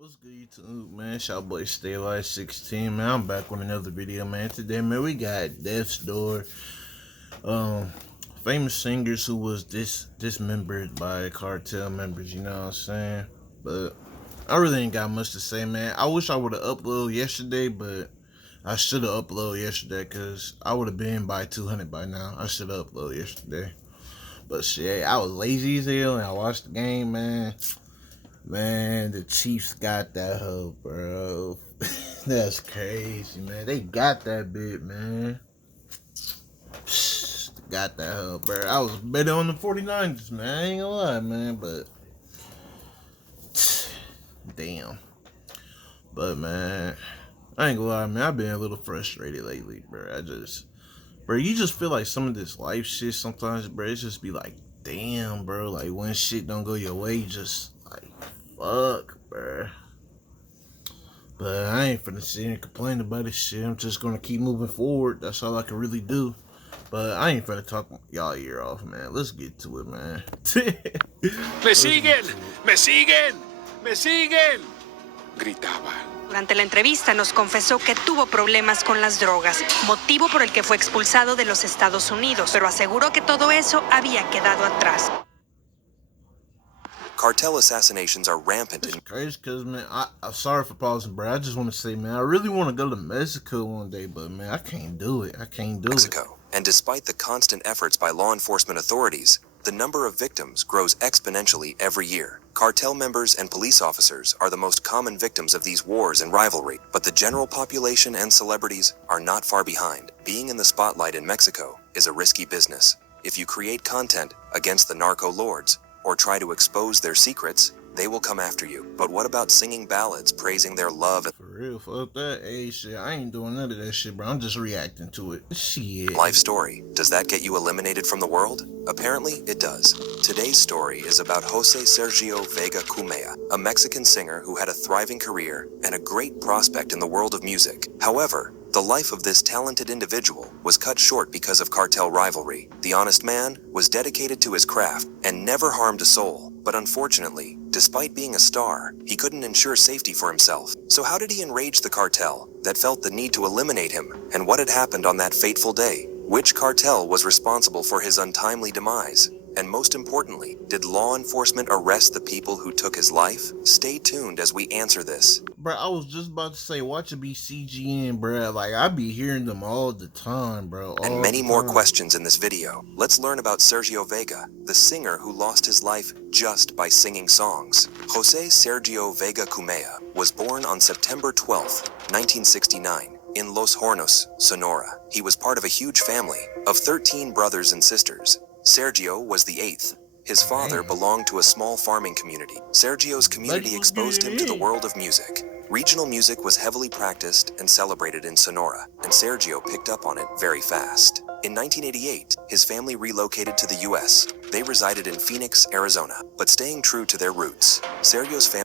What's good, YouTube, man? It's your boy Stay Alive 16, man. I'm back with another video, man. Today, man, we got DeathDoor, famous singers who was dismembered by Cartel members, you know what I'm saying? But I really ain't got much to say, man. I wish I would have uploaded yesterday, but I should have uploaded yesterday because I would have been by 200 by now. I should have uploaded yesterday. But shit, I was lazy as hell and I watched the game, man. Man, the Chiefs got that hoe, bro. That's crazy, man. They got that bit, man. Got that hoe, bro. I was betting on the 49ers, man. I ain't gonna lie, man, but damn. But man, I ain't gonna lie, man. I've been a little frustrated lately, bro. Bro, you just feel like some of this life shit sometimes, bro. It just be like, damn, bro. Like when shit don't go your way, you just like, fuck, bro. But I ain't finna sit here and complain about this shit. I'm just gonna keep moving forward. That's all I can really do. But I ain't finna talk y'all ear off, man. Let's get to it, man. ¡Me siguen! ¡Me siguen! ¡Me siguen! Gritaba. Durante la entrevista nos confesó que tuvo problemas con las drogas, motivo por el que fue expulsado de los Estados Unidos, pero aseguró que todo eso había quedado atrás. Cartel assassinations are rampant in... It's crazy because, man, I'm sorry for pausing, bro. I just want to say, man, I really want to go to Mexico one day, but, man, I can't do it. I can't do it. And despite the constant efforts by law enforcement authorities, the number of victims grows exponentially every year. Cartel members and police officers are the most common victims of these wars and rivalry, but the general population and celebrities are not far behind. Being in the spotlight in Mexico is a risky business. If you create content against the narco lords, or try to expose their secrets, they will come after you. But what about singing ballads praising their love? For real, fuck that. Hey, shit, I ain't doing none of that shit, bro. I'm just reacting to it. Shit. Life story. Does that get you eliminated from the world? Apparently, it does. Today's story is about Jose Sergio Vega Cumea, a Mexican singer who had a thriving career and a great prospect in the world of music. However, the life of this talented individual was cut short because of cartel rivalry. The honest man was dedicated to his craft and never harmed a soul. But unfortunately, despite being a star, he couldn't ensure safety for himself. So how did he enrage the cartel that felt the need to eliminate him? And what had happened on that fateful day? Which cartel was responsible for his untimely demise? And most importantly, did law enforcement arrest the people who took his life? Stay tuned as we answer this. Bro, I was just about to say, watch it be CGN, bro. Like, I be hearing them all the time, bro. And many more questions in this video. Let's learn about Sergio Vega, the singer who lost his life just by singing songs. Jose Sergio Vega Cumea was born on September 12, 1969. In Los Hornos, Sonora. He was part of a huge family of 13 brothers and sisters. Sergio was the 8th. His father belonged to a small farming community. Sergio's community exposed him to the world of music. Regional music was heavily practiced and celebrated in Sonora, and Sergio picked up on it very fast. In 1988, his family relocated to the US. They resided in Phoenix, Arizona, but staying true to their roots. Sergio's family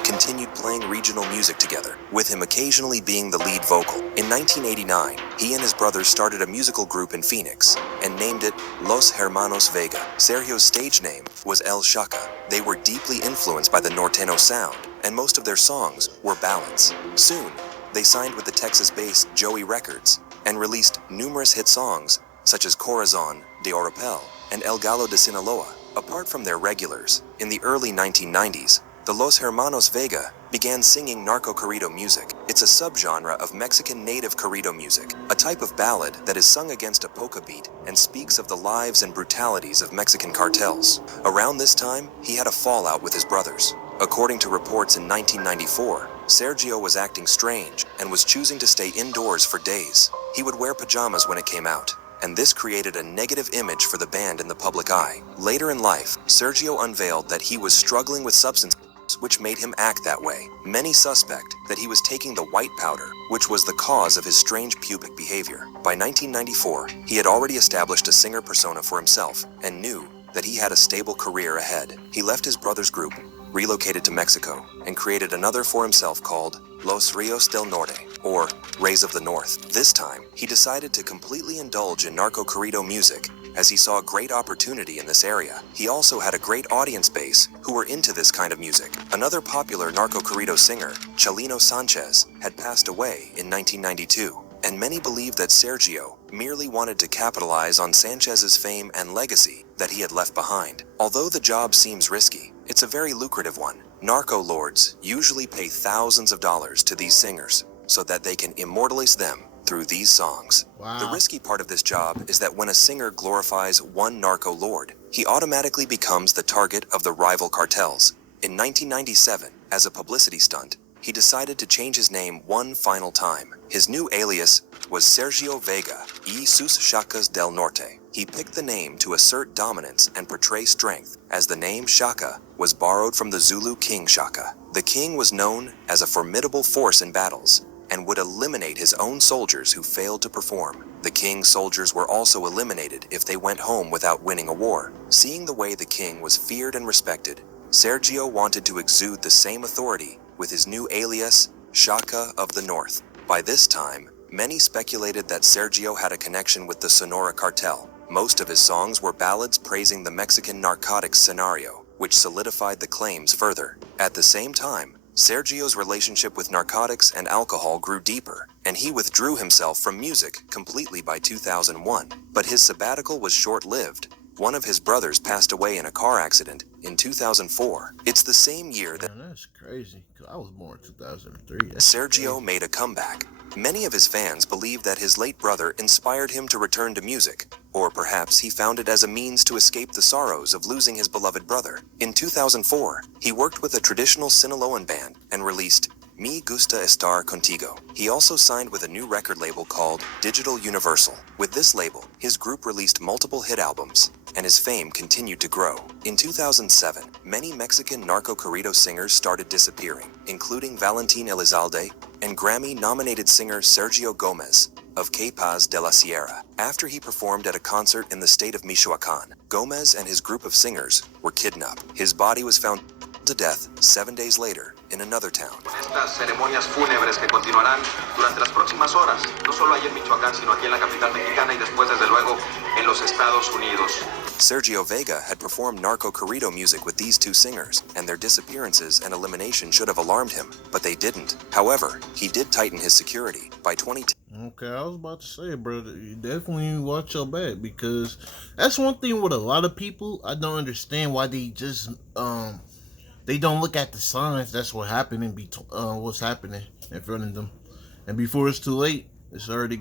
continued playing regional music together, with him occasionally being the lead vocal. In 1989, he and his brothers started a musical group in Phoenix and named it Los Hermanos Vega. Sergio's stage name was El Shaka. They were deeply influenced by the norteño sound, and most of their songs were ballads. Soon, they signed with the Texas-based Joey Records and released numerous hit songs such as Corazon de Oropel and El Gallo de Sinaloa. Apart from their regulars, in the early 1990s, the Los Hermanos Vega began singing narco corrido music. It's a subgenre of Mexican native corrido music, a type of ballad that is sung against a polka beat and speaks of the lives and brutalities of Mexican cartels. Around this time, he had a fallout with his brothers. According to reports in 1994, Sergio was acting strange and was choosing to stay indoors for days. He would wear pajamas when it came out, and this created a negative image for the band in the public eye. Later in life, Sergio unveiled that he was struggling with substance which made him act that way. Many suspect that he was taking the white powder, which was the cause of his strange pubic behavior. By 1994, he had already established a singer persona for himself and knew that he had a stable career ahead. He left his brother's group relocated to Mexico and created another for himself called Los Rios del Norte, or Rays of the North. This time, he decided to completely indulge in narco-corrido music as he saw great opportunity in this area. He also had a great audience base who were into this kind of music. Another popular narco-corrido singer, Chalino Sanchez, had passed away in 1992, and many believe that Sergio merely wanted to capitalize on Sanchez's fame and legacy that he had left behind. Although the job seems risky, it's a very lucrative one. Narco lords usually pay thousands of dollars to these singers so that they can immortalize them through these songs. Wow. The risky part of this job is that when a singer glorifies one narco lord, he automatically becomes the target of the rival cartels. In 1997, as a publicity stunt, he decided to change his name one final time. His new alias was Sergio Vega y sus Chacas del Norte. He picked the name to assert dominance and portray strength, as the name Shaka was borrowed from the Zulu king Shaka. The king was known as a formidable force in battles and would eliminate his own soldiers who failed to perform. The king's soldiers were also eliminated if they went home without winning a war. Seeing the way the king was feared and respected, Sergio wanted to exude the same authority with his new alias, Shaka of the North. By this time, many speculated that Sergio had a connection with the Sonora Cartel. Most of his songs were ballads praising the Mexican narcotics scenario, which solidified the claims further. At the same time, Sergio's relationship with narcotics and alcohol grew deeper, and he withdrew himself from music completely by 2001. But his sabbatical was short-lived. One of his brothers passed away in a car accident in 2004. It's the same year that That's crazy, because I was born in 2003. Sergio made a comeback. Many of his fans believe that his late brother inspired him to return to music, or perhaps he found it as a means to escape the sorrows of losing his beloved brother. In 2004, he worked with a traditional Sinaloan band and released Me Gusta Estar Contigo. He also signed with a new record label called Digital Universal. With this label, his group released multiple hit albums, and his fame continued to grow. In 2007, many Mexican narco-corrido singers started disappearing, including Valentin Elizalde and Grammy-nominated singer Sergio Gomez of Que Paz de la Sierra. After he performed at a concert in the state of Michoacán, Gomez and his group of singers were kidnapped. His body was found to death 7 days later in another town. Estas ceremonias fúnebres que continuarán durante las próximas horas, no solo ahí en Michoacán, sino aquí en la capital mexicana y después, desde luego, en los Estados Unidos. Sergio Vega had performed narco-corrido music with these two singers, and their disappearances and elimination should have alarmed him, but they didn't. However, he did tighten his security. By 2010, Okay, I was about to say, brother, you definitely watch your back, because that's one thing with a lot of people. I don't understand why they just they don't look at the signs. That's what happened and what's happening in front of them, and before it's too late, it's already.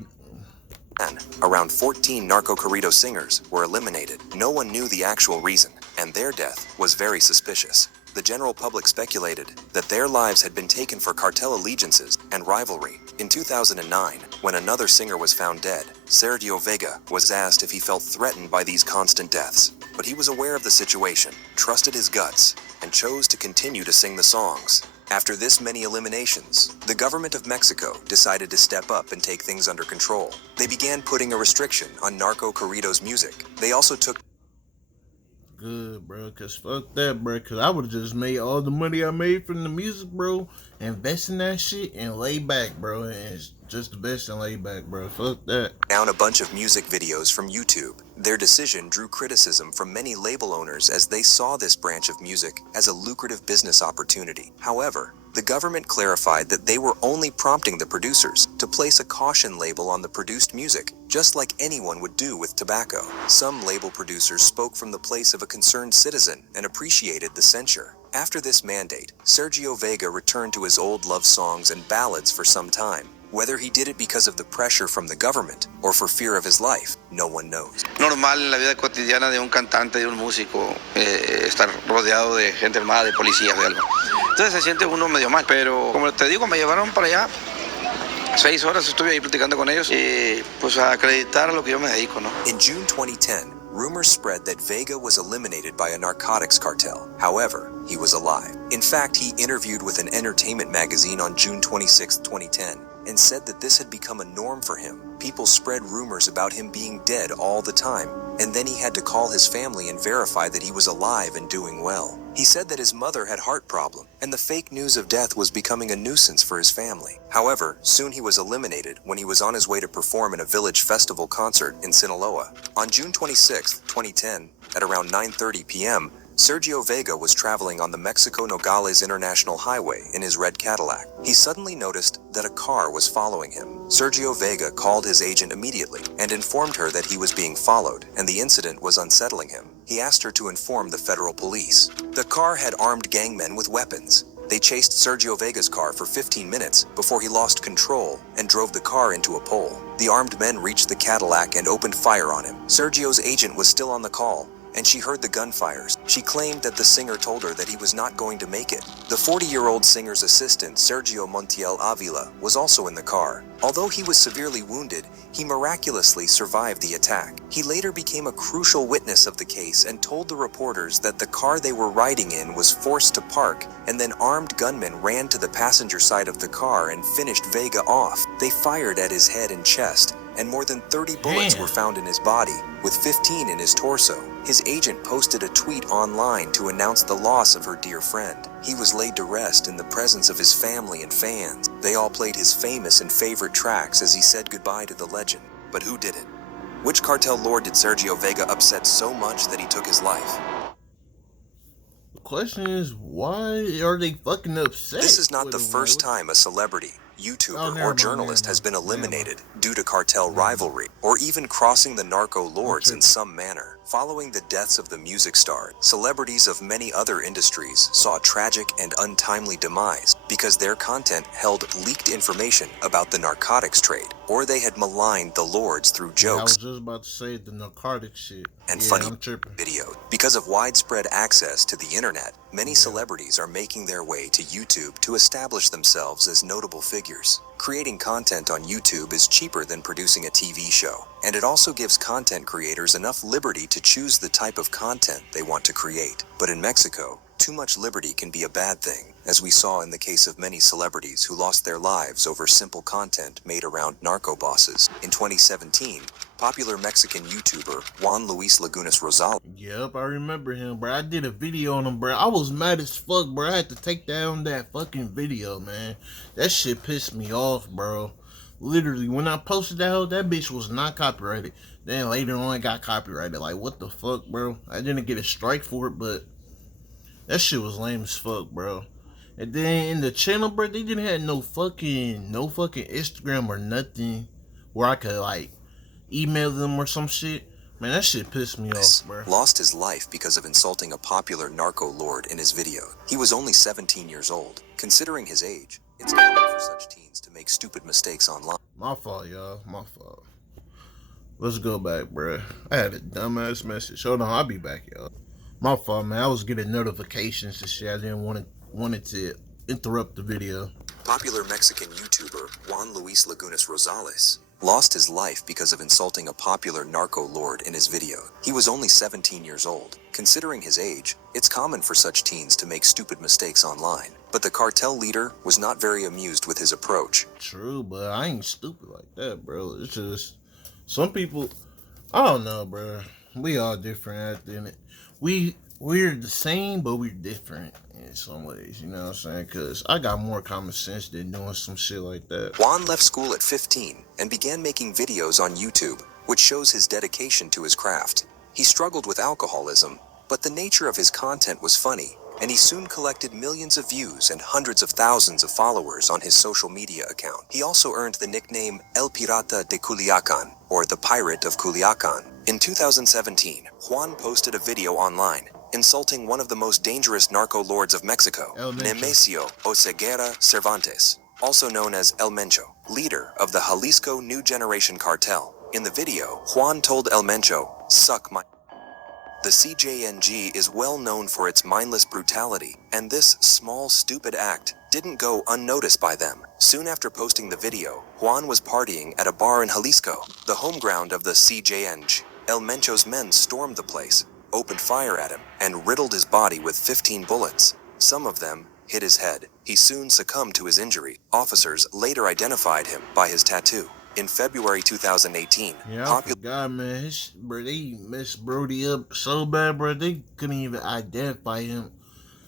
around 14 narco-corrido singers were eliminated. No one knew the actual reason, and their death was very suspicious. The general public speculated that their lives had been taken for cartel allegiances and rivalry. In 2009, when another singer was found dead, Sergio Vega was asked if he felt threatened by these constant deaths. But he was aware of the situation, trusted his guts, and chose to continue to sing the songs. After this many eliminations, the government of Mexico decided to step up and take things under control. They began putting a restriction on narco-corridos music. They also took Good, bro, cause fuck that, bro, cause I would've just made all the money I made from the music, bro, invest in that shit and lay back, bro, and it's just the best and lay back, bro. Fuck that. down a bunch of music videos from YouTube. Their decision drew criticism from many label owners as they saw this branch of music as a lucrative business opportunity. However, the government clarified that they were only prompting the producers to place a caution label on the produced music, just like anyone would do with tobacco. Some label producers spoke from the place of a concerned citizen and appreciated the censure. After this mandate, Sergio Vega returned to his old love songs and ballads for some time. Whether he did it because of the pressure from the government or for fear of his life, no one knows. Normal en la vida cotidiana de un cantante, de un músico, estar rodeado de gente armada, de policías, de algo. Entonces se siente uno medio mal, pero como te digo, me llevaron para allá. 6 horas estuve ahí platicando con ellos y pues a acreditar a lo que yo me dedico, ¿no? In June 2010, rumors spread that Vega was eliminated by a narcotics cartel. However, he was alive. In fact, he interviewed with an entertainment magazine on June 26, 2010, and said that this had become a norm for him. People spread rumors about him being dead all the time, and then he had to call his family and verify that he was alive and doing well. He said that his mother had heart problem, and the fake news of death was becoming a nuisance for his family. However, soon he was eliminated when he was on his way to perform in a village festival concert in Sinaloa. On June 26, 2010, at around 9:30 p.m., Sergio Vega was traveling on the Mexico-Nogales International Highway in his red Cadillac. He suddenly noticed that a car was following him. Sergio Vega called his agent immediately and informed her that he was being followed and the incident was unsettling him. He asked her to inform the federal police. The car had armed gangmen with weapons. They chased Sergio Vega's car for 15 minutes before he lost control and drove the car into a pole. The armed men reached the Cadillac and opened fire on him. Sergio's agent was still on the call, and she heard the gunfires. She claimed that the singer told her that he was not going to make it. The 40-year-old singer's assistant, Sergio Montiel Avila, was also in the car. Although he was severely wounded, he miraculously survived the attack. He later became a crucial witness of the case and told the reporters that the car they were riding in was forced to park, and then armed gunmen ran to the passenger side of the car and finished Vega off. They fired at his head and chest, and more than 30 bullets were found in his body, with 15 in his torso. His agent posted a tweet online to announce the loss of her dear friend. He was laid to rest in the presence of his family and fans. They all played his famous and favorite tracks as he said goodbye to the legend. But who did it? Which cartel lord did Sergio Vega upset so much that he took his life? The question is, why are they fucking upset? This is not the first time a celebrity, YouTuber, or journalist has been eliminated due to cartel rivalry, or even crossing the narco lords in some manner. Following the deaths of the music star, celebrities of many other industries saw tragic and untimely demise because their content held leaked information about the narcotics trade, or they had maligned the lords through jokes. I was just about to say the narcotic shit. And funny videos. Because of widespread access to the internet, many celebrities are making their way to YouTube to establish themselves as notable figures. Creating content on YouTube is cheaper than producing a TV show, and it also gives content creators enough liberty to choose the type of content they want to create. But in Mexico, too much liberty can be a bad thing, as we saw in the case of many celebrities who lost their lives over simple content made around narco bosses. In 2017, popular Mexican YouTuber Juan Luis Lagunas Rosales. Yep, I remember him, bro. I did a video on him, bro. I was mad as fuck, bro. I had to take down that fucking video, man. That shit pissed me off, bro. Literally, when I posted that bitch was not copyrighted. Then later on, it got copyrighted. Like, what the fuck, bro? I didn't get a strike for it, but that shit was lame as fuck, bro. And then in the channel, bro, they didn't have no fucking Instagram or nothing where I could, like, email them or some shit. Man, that shit pissed me off, bro. Lost his life because of insulting a popular narco lord in his video. He was only 17 years old. Considering his age, it's common for such teens to make stupid mistakes online. My fault, y'all. My fault. Let's go back, bro. I had a dumbass message. Hold on, I'll be back, y'all. My fault, man. I was getting notifications and shit. I didn't wanted to interrupt the video. Popular Mexican YouTuber Juan Luis Lagunas Rosales lost his life because of insulting a popular narco lord in his video. He was only 17 years old. Considering his age, it's common for such teens to make stupid mistakes online. But the cartel leader was not very amused with his approach. True, but I ain't stupid like that, bro. It's just some people, I don't know, bro. We all different at the end. We're the same, but we're different in some ways, you know what I'm saying? Because I got more common sense than doing some shit like that. Juan left school at 15 and began making videos on YouTube, which shows his dedication to his craft. He struggled with alcoholism, but the nature of his content was funny, and he soon collected millions of views and hundreds of thousands of followers on his social media account. He also earned the nickname El Pirata de Culiacan, or the Pirate of Culiacan. In 2017, Juan posted a video online insulting one of the most dangerous narco lords of Mexico, Nemesio Oseguera Cervantes, also known as El Mencho, leader of the Jalisco New Generation Cartel. In the video, Juan told El Mencho, "Suck my..." The CJNG is well known for its mindless brutality, and this small, stupid act didn't go unnoticed by them. Soon after posting the video, Juan was partying at a bar in Jalisco, the home ground of the CJNG. El Mencho's men stormed the place, opened fire at him, and riddled his body with 15 bullets, some of them hit his head. He soon succumbed to his injury. Officers later identified him by his tattoo. In February 2018, Yeah, I forgot, man. Bro, they messed Brody up so bad, bro. They couldn't even identify him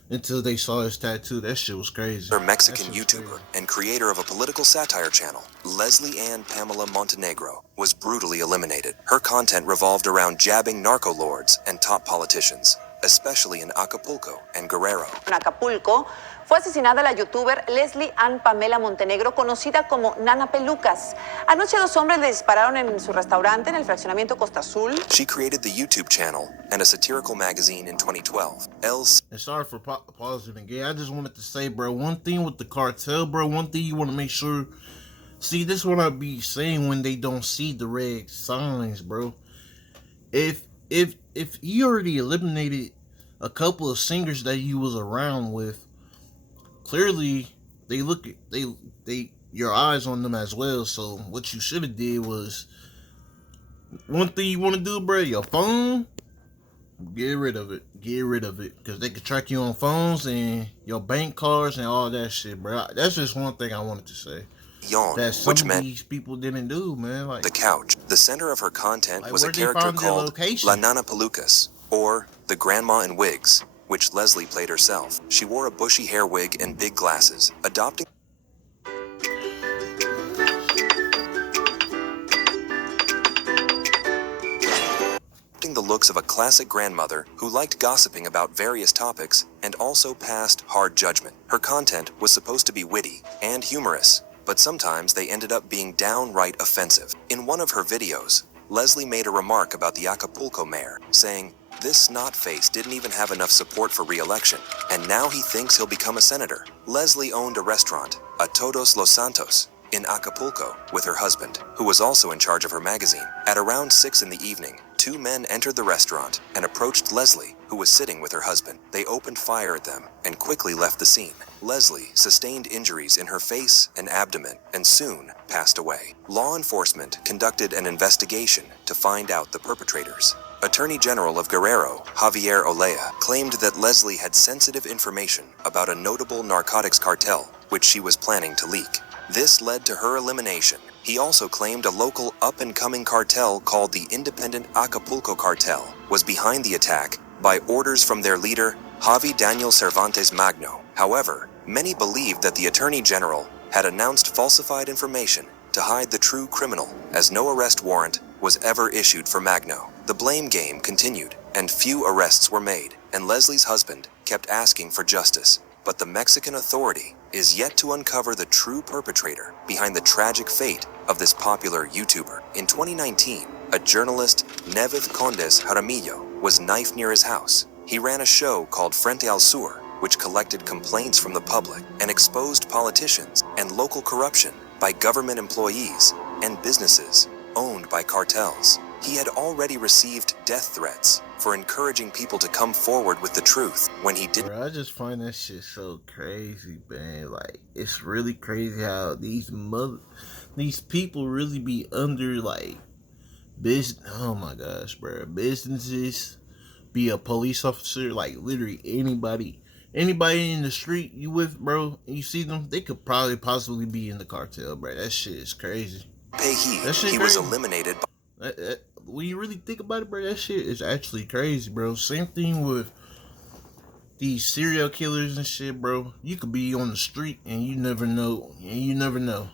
until they saw his tattoo. That shit was crazy. Mexican YouTuber and creator of a political satire channel, Leslie Ann Pamela Montenegro, was brutally eliminated. Her content revolved around jabbing narco lords and top politicians, especially in Acapulco and Guerrero. En Acapulco fue asesinada la youtuber Leslie Ann Pamela Montenegro, conocida como Nana Pelucas. Anoche 2 hombres le dispararon en su restaurante en el fraccionamiento Costa Azul. She created the YouTube channel and a satirical magazine in 2012. And sorry for pausing again. I just wanted to say, bro, one thing with the cartel, bro, one thing you want to make sure. See, this is what I be saying when they don't see the red signs, bro. If you already eliminated a couple of singers that you was around with, clearly they look at they your eyes on them as well. So what you should have did was, one thing you want to do, bro, your phone, get rid of it, because they could track you on phones and your bank cards and all that shit, bro. That's just one thing I wanted to say. That some which of meant these people didn't do, man. Like the couch. The center of her content like, was a character called La Nana Pelucas, or the Grandma in Wigs, which Leslie played herself. She wore a bushy hair wig and big glasses, adopting the looks of a classic grandmother who liked gossiping about various topics and also passed hard judgment. Her content was supposed to be witty and humorous, but sometimes they ended up being downright offensive. In one of her videos, Leslie made a remark about the Acapulco mayor, saying, "This snot-face didn't even have enough support for re-election, and now he thinks he'll become a senator." Leslie owned a restaurant, a Todos Los Santos, in Acapulco with her husband, who was also in charge of her magazine. At around 6 in the evening, 2 men entered the restaurant and approached Leslie, who was sitting with her husband. They opened fire at them and quickly left the scene. Leslie sustained injuries in her face and abdomen and soon passed away. Law enforcement conducted an investigation to find out the perpetrators. Attorney General of Guerrero, Javier Olea, claimed that Leslie had sensitive information about a notable narcotics cartel, which she was planning to leak. This led to her elimination. He also claimed a local up-and-coming cartel called the Independent Acapulco Cartel was behind the attack by orders from their leader, Javi Daniel Cervantes Magno. However, many believed that the Attorney General had announced falsified information to hide the true criminal, as no arrest warrant was ever issued for Magno. The blame game continued, and few arrests were made, and Leslie's husband kept asking for justice. But the Mexican Authority is yet to uncover the true perpetrator behind the tragic fate of this popular YouTuber. In 2019, a journalist, Neveth Condes Jaramillo, was knifed near his house. He ran a show called Frente al Sur, which collected complaints from the public and exposed politicians and local corruption by government employees and businesses owned by cartels. He had already received death threats for encouraging people to come forward with the truth when he didn't. Bro, I just find that shit so crazy, man. Like, it's really crazy how these people really be under, like, oh my gosh, bro. Businesses, be a police officer, like, literally anybody in the street you with, bro, and you see them, they could probably possibly be in the cartel, bro. That shit is crazy. Pay heed. That shit he crazy. Was eliminated by when you really think about it, bro, that shit is actually crazy, bro. Same thing with these serial killers and shit, bro. You could be on the street and you never know. You never know,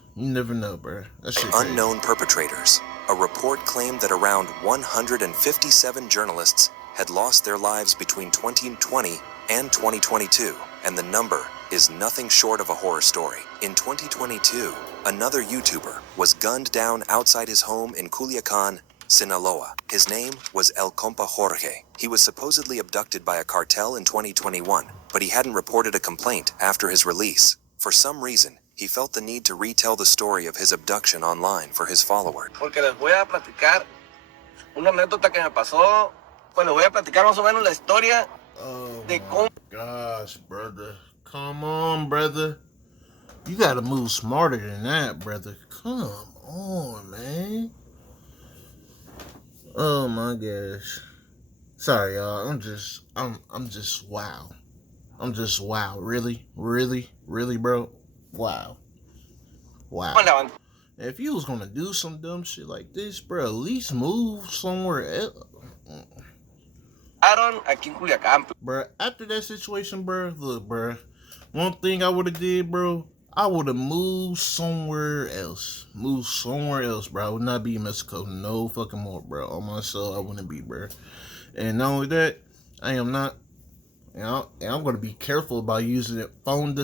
bro. That shit crazy. Unknown perpetrators. A report claimed that around 157 journalists had lost their lives between 2020 and 2022, and the number is nothing short of a horror story. In 2022, another YouTuber was gunned down outside his home in Culiacan, Sinaloa. His name was El Compa Jorge. He was supposedly abducted by a cartel in 2021, but he hadn't reported a complaint after his release. For some reason, he felt the need to retell the story of his abduction online for his followers. Porque les voy a platicar una anécdota que me pasó. Pues les voy a platicar más o menos la historia de cómo. Gosh, brother. Come on, brother. You gotta move smarter than that, brother. Come on, man. Oh my gosh. Sorry, y'all. I'm just wow. I'm just wow, really, bro, wow. If you was gonna do some dumb shit like this, bro, at least move somewhere else. Bro, after that situation, bro, look, bro, one thing I would have did, bro, I would have moved somewhere else. Move somewhere else, bro. I would not be in Mexico no fucking more, bro. On my soul, I wouldn't be, bro. And not only that, I am not. And I'm going to be careful about using phone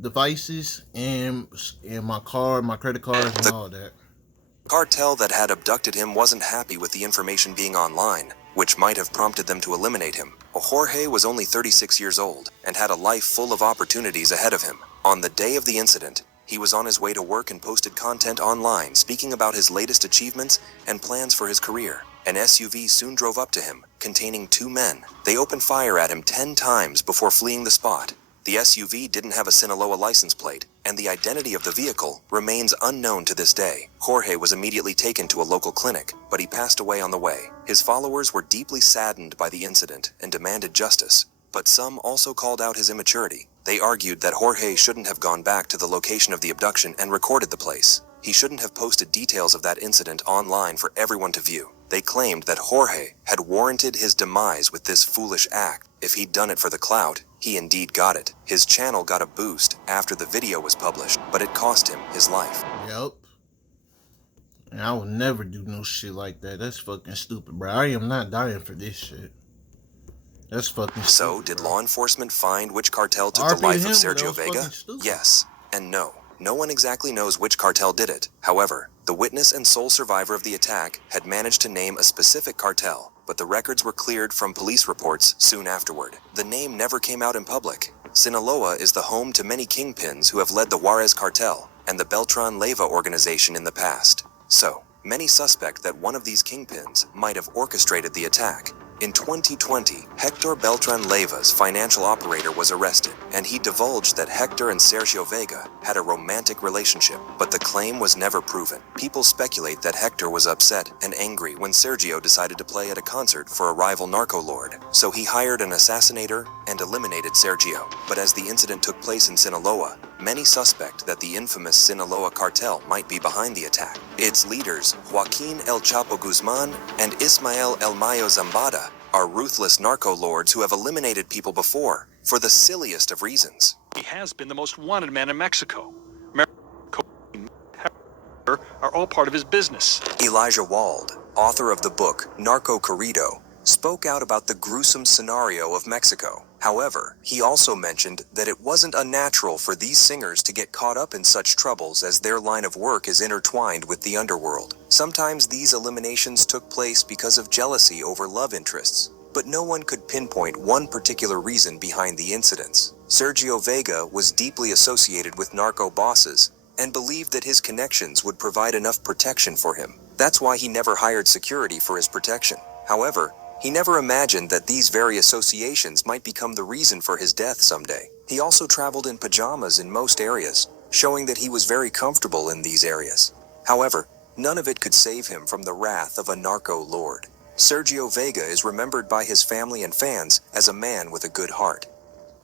devices and my card, my credit cards, and all that. Cartel that had abducted him wasn't happy with the information being online, which might have prompted them to eliminate him. Jorge was only 36 years old and had a life full of opportunities ahead of him. On the day of the incident, he was on his way to work and posted content online speaking about his latest achievements and plans for his career. An SUV soon drove up to him, containing 2 men. They opened fire at him 10 times before fleeing the spot. The SUV didn't have a Sinaloa license plate, and the identity of the vehicle remains unknown to this day. Jorge was immediately taken to a local clinic, but he passed away on the way. His followers were deeply saddened by the incident and demanded justice, but some also called out his immaturity. They argued that Jorge shouldn't have gone back to the location of the abduction and recorded the place. He shouldn't have posted details of that incident online for everyone to view. They claimed that Jorge had warranted his demise with this foolish act. If he'd done it for the clout, he indeed got it. His channel got a boost after the video was published, but it cost him his life. Yup. And I would never do no shit like that. That's fucking stupid, bro. I am not dying for this shit. That's fucking stupid. So, did law enforcement find which cartel took RP the life to him, of Sergio that was Vega? fucking stupid. Yes and no. No one exactly knows which cartel did it. However, the witness and sole survivor of the attack had managed to name a specific cartel, but the records were cleared from police reports soon afterward. The name never came out in public. Sinaloa is the home to many kingpins who have led the Juarez cartel and the Beltran Leyva organization in the past. So, many suspect that one of these kingpins might have orchestrated the attack. In 2020, Hector Beltran Leyva's financial operator was arrested, and he divulged that Hector and Sergio Vega had a romantic relationship, but the claim was never proven. People speculate that Hector was upset and angry when Sergio decided to play at a concert for a rival narco lord, so he hired an assassinator and eliminated Sergio. But as the incident took place in Sinaloa, many suspect that the infamous Sinaloa cartel might be behind the attack. Its leaders, Joaquin El Chapo Guzman and Ismael El Mayo Zambada, are ruthless narco lords who have eliminated people before, for the silliest of reasons. He has been the most wanted man in Mexico. Are all part of his business. Elijah Wald, author of the book Narco Corrido, spoke out about the gruesome scenario of Mexico. However, he also mentioned that it wasn't unnatural for these singers to get caught up in such troubles as their line of work is intertwined with the underworld. Sometimes these eliminations took place because of jealousy over love interests, but no one could pinpoint one particular reason behind the incidents. Sergio Vega was deeply associated with narco bosses and believed that his connections would provide enough protection for him. That's why he never hired security for his protection. However, he never imagined that these very associations might become the reason for his death someday. He also traveled in pajamas in most areas, showing that he was very comfortable in these areas. However, none of it could save him from the wrath of a narco lord. Sergio Vega is remembered by his family and fans as a man with a good heart.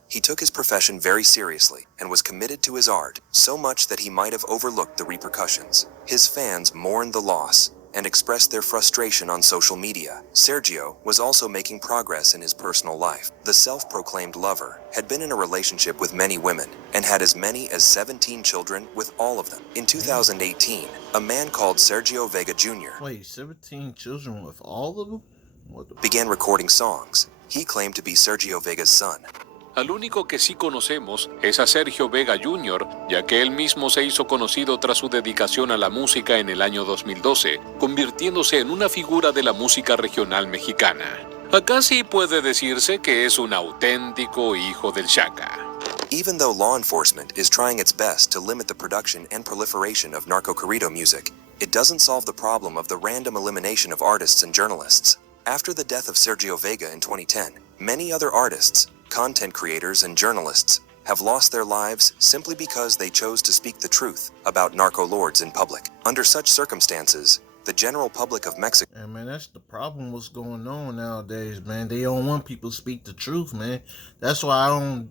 He took his profession very seriously and was committed to his art, so much that he might have overlooked the repercussions. His fans mourned the loss and expressed their frustration on social media. Sergio was also making progress in his personal life. The self-proclaimed lover had been in a relationship with many women and had as many as 17 children with all of them. In 2018, a man called Sergio Vega Jr. Wait, 17 children with all of them? What the began recording songs. He claimed to be Sergio Vega's son. Al único que sí conocemos es a Sergio Vega Jr., ya que él mismo se hizo conocido tras su dedicación a la música en el año 2012, convirtiéndose en una figura de la música regional mexicana. Acá sí puede decirse que es un auténtico hijo del Chaca. Even though law enforcement is trying its best to limit the production and proliferation of narco corrido music, it doesn't solve the problem of the random elimination of artists and journalists. After the death of Sergio Vega in 2010, many other artists, content creators, and journalists have lost their lives simply because they chose to speak the truth about narco lords in public. Under such circumstances, the general public of Mexico... Yeah, man, that's the problem what's going on nowadays, man. They don't want people to speak the truth, man. That's why I don't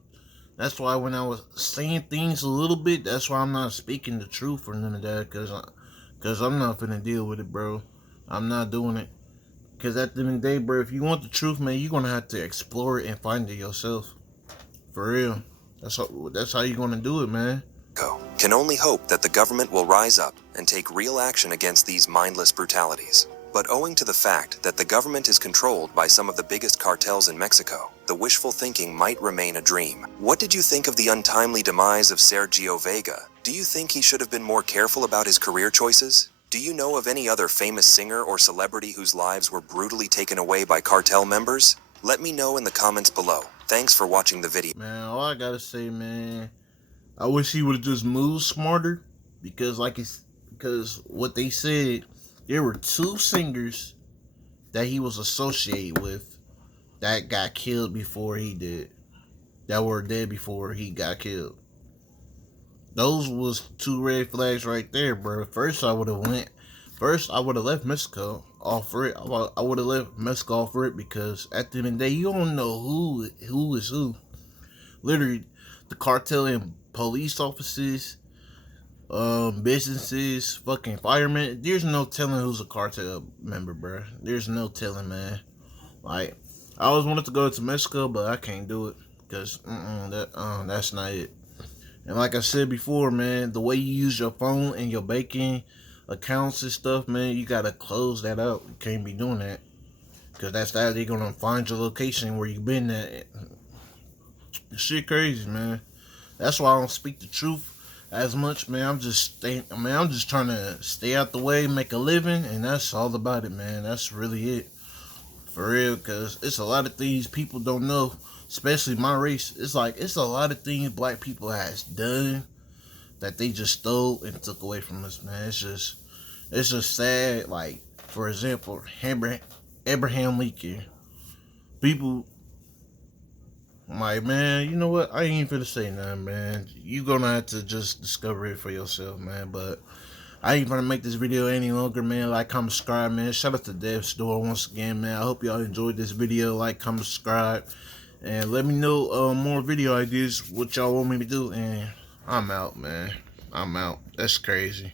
That's why when I was saying things a little bit, that's why I'm not speaking the truth or none of that, cause I'm not finna deal with it, bro. I'm not doing it. Cause at the end of the day, bro, if you want the truth, man, you're gonna have to explore it and find it yourself. For real. That's how you're gonna do it, man. Can only hope that the government will rise up and take real action against these mindless brutalities. But owing to the fact that the government is controlled by some of the biggest cartels in Mexico, the wishful thinking might remain a dream. What did you think of the untimely demise of Sergio Vega? Do you think he should have been more careful about his career choices? Do you know of any other famous singer or celebrity whose lives were brutally taken away by cartel members? Let me know in the comments below. Thanks for watching the video. Man, all I gotta say, man, I wish he would have just moved smarter, because because what they said, there were 2 singers that he was associated with that got killed before he did. That were dead before he got killed. Those was 2 red flags right there, bro. First, I would have left Mexico off for it. I would have left Mexico off for it, because at the end of the day, you don't know who is who. Literally, the cartel and police offices, businesses, fucking firemen. There's no telling who's a cartel member, bro. There's no telling, man. Like, I always wanted to go to Mexico, but I can't do it, because that's not it. And like I said before, man, the way you use your phone and your banking accounts and stuff, man, you gotta close that out. You can't be doing that, because that's how they're gonna find your location where you been at. Shit crazy, man. That's why I don't speak the truth as much, man. I'm just trying to stay out the way, make a living, and that's all about it, man. That's really it. For real, because it's a lot of things people don't know, especially my race. It's a lot of things black people has done that they just stole and took away from us, man. It's just sad. Like, for example, Abraham Lincoln. People, I'm like, man, you know what? I ain't finna say nothing, man. You gonna have to just discover it for yourself, man. But I ain't gonna make this video any longer, man. Like, comment, subscribe, man. Shout out to DeathDoor once again, man. I hope y'all enjoyed this video. Like, comment, subscribe, and let me know more video ideas, what y'all want me to do. And I'm out, man. I'm out. That's crazy.